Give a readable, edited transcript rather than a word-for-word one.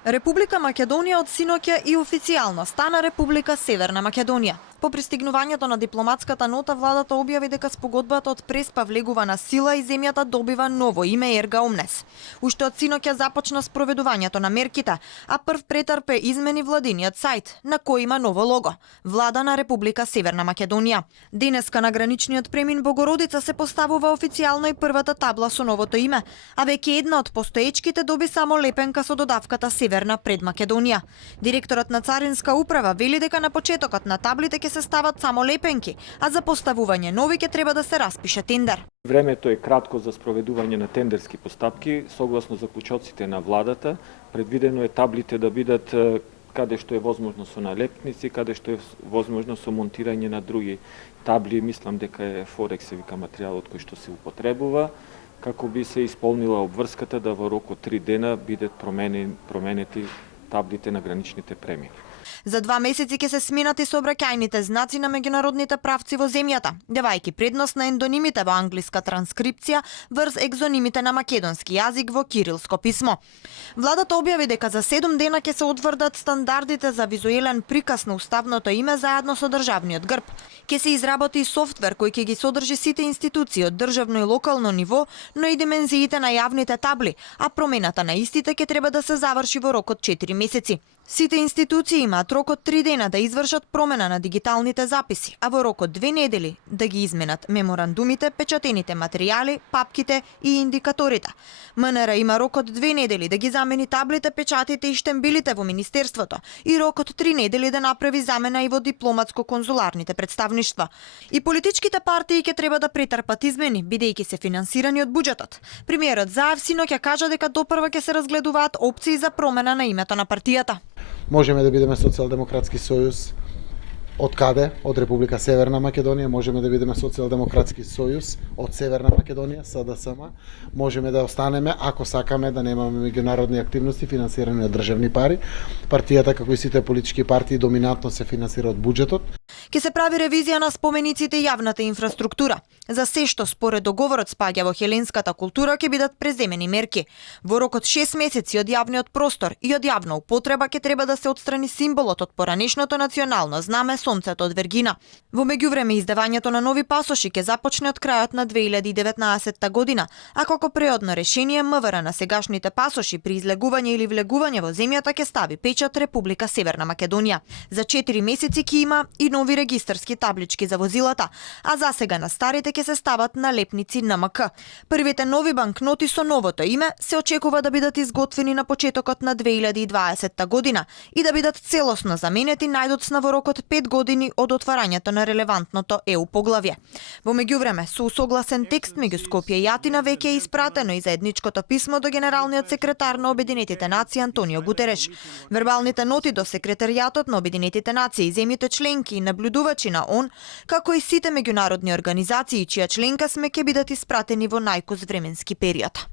Република Македонија од синоќа и официјално стана Република Северна Македонија. По пристигнувањето на дипломатската нота, владата објави дека спогодбата од Преспа влегува на сила и земјата добива ново име Ерга Омнес. Уште од синоќа започна спроведувањето на мерките, а прв претрпе измени владиниот сајт, на кој има ново лого – Влада на Република Северна Македонија. Денеска на граничниот премин Богородица се поставува официјално и првата табла со новото име, а веќе една од постоечките доби само лепенка со додавката Северна пред Македонија. Директорот на Царинска управа вели дека на почетокот на таблите ќе се стават само лепенки, а за поставување нови ќе треба да се распише тендер. Времето е кратко за спроведување на тендерски постапки. Согласно заклучоците на владата, предвидено е таблите да бидат каде што е возможно со налепници, каде што е возможно со монтирање на други табли. Мислам дека е Форекс вика материјалот кој што се употребува, како би се исполнила обврската да во рок од 3 дена бидат променети таблите на граничните премини. За 2 месеци ќе се сменат и сообраќајните знаци на меѓународните правци во земјата, давајќи предност на ендонимите во англиска транскрипција врз екзонимите на македонски јазик во кирилско писмо. Владата објави дека за 7 дена ќе се утврдат стандардите за визуелен приказ на уставното име заедно со државниот грб. Ќе се изработи и софтвер кој ќе ги содржи сите институции од државно и локално ниво, но и димензиите на јавните табли, а промената на истите ќе треба да се заврши во рок од 4 месеци. Сите институции имаат рок од 3 дена да извршат промена на дигиталните записи, а во рок од 2 недели да ги изменат меморандумите, печатените материјали, папките и индикаторите. МНР има рок од 2 недели да ги замени таблите, печатите и штембилите во Министерството и рок од 3 недели да направи замена и во дипломатско-конзуларните представништва. И политичките партии ќе треба да претрпат измени, бидејќи се финансирани од буџетот. Премиерот Заев синоќа кажа дека допрва ќе се разгледуваат опции за промена на името на партијата. Можеме да бидеме Социјалдемократски сојуз. Од каде? Од Република Северна Македонија. Можеме да бидеме Социјалдемократски сојуз од Северна Македонија, СДСМ. Можеме да останеме, ако сакаме да немаме меѓународни активности финансирани од државни пари. Партијата, како и сите политички партии, доминантно се финансира од буџетот. Ке се прави ревизија на спомениците и јавната инфраструктура. За се што според договорот спаѓа во хеленската култура ќе бидат преземени мерки. Во рок од 6 месеци од јавниот простор и од јавна употреба ќе треба да се отстрани символот од поранешното национално знаме сонцето од Вергина. Во меѓувреме издавањето на нови пасоши ќе започне од крајот на 2019 година, а како преодно решение МВР на сегашните пасоши при излегување или влегување во земјата ќе стави печат Република Северна Македонија. За 4 месеци ќе има и нови регистарски таблички за возилата, а за сега на старите ќе се стават налепници НМК. Првите нови банкноти со новото име се очекува да бидат изготвени на почетокот на 2020 година и да бидат целосно заменети најдоцна во рок од 5 години од отварањето на релевантното ЕУ поглавје. Во меѓувреме, со усогласен текст меѓу Скопје и Атина веќе е испратено и заедничкото писмо до генералниот секретар на Обединетите нации Антонио Гутереш. Вербалните ноти до секретаријатот на Обединетите нации и земјите членки и наблюдувачи на ООН, како и сите меѓународни организации чија членка сме, ќе бидат испратени во најкус временски период.